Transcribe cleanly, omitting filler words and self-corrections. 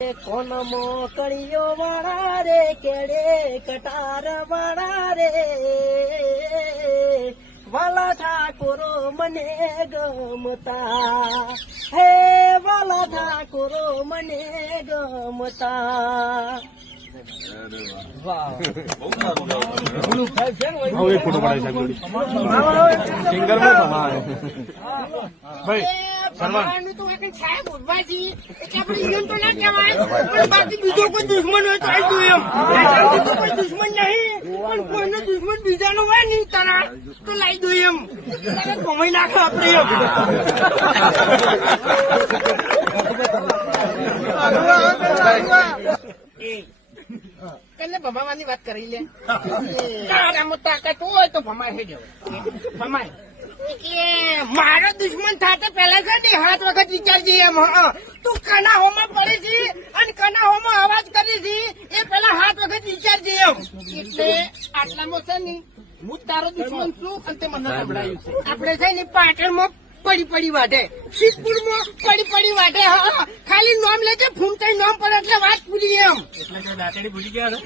કોન મોકળીઓ વાળા રે કેડે કટાર વાળા રે વાલા ઠાકોરો મને ગમતા હે વાલા ઠાકોરો મને ગમતા સાહેબ ઉભા છીએ એટલે આપણે તો ના કહેવાય પણ બાકી બીજો કોઈ દુશ્મન હોય તો આવી એમ કોઈ દુશ્મન નહીં પણ કોઈનો દુશ્મન બીજાનો હોય નહીં તારા તો લાવી દો એમ કમાઈ નાખો આપણે એમ એટલે ભમાવાની વાત કરી લે તારામાં તાકાત હોય તો ભમાય છે ભમાય મારો દુશ્મન થતા પેલા છે ને 7 વખત વિચારજે એમ તું કના હોમાં પડે છે અને કના હોમાં અવાજ કરી છે એ પેલા 7 વખત વિચારજે એમ એટલે આટલામાં છે ને હું તારો દુશ્મન છું અને તે મને સંભળાયું છે આપણે છે ને પાટણમાં પડી વાટે સિદ્ધપુરમાં પડી વાટે હા ખાલી નામ લે છે ફૂમતાઈ નામ પડે એટલે વાત પૂરી એમ એટલે તો દાંતડી ભૂલી ગયા